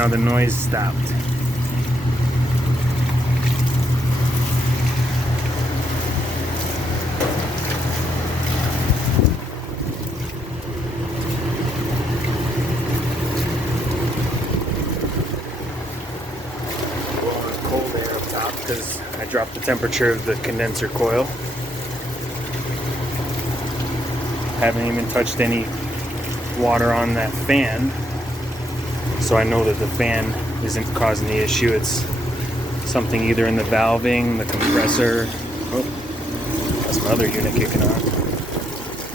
now the noise stopped. Blowing cold air up top because I dropped the temperature of the condenser coil. Haven't even touched any water on that fan, so I know that the fan isn't causing the issue. It's something either in the valving, the compressor. Oh, that's my other unit kicking on.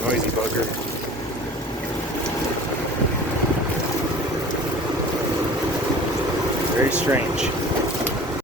Noisy bugger. Very strange.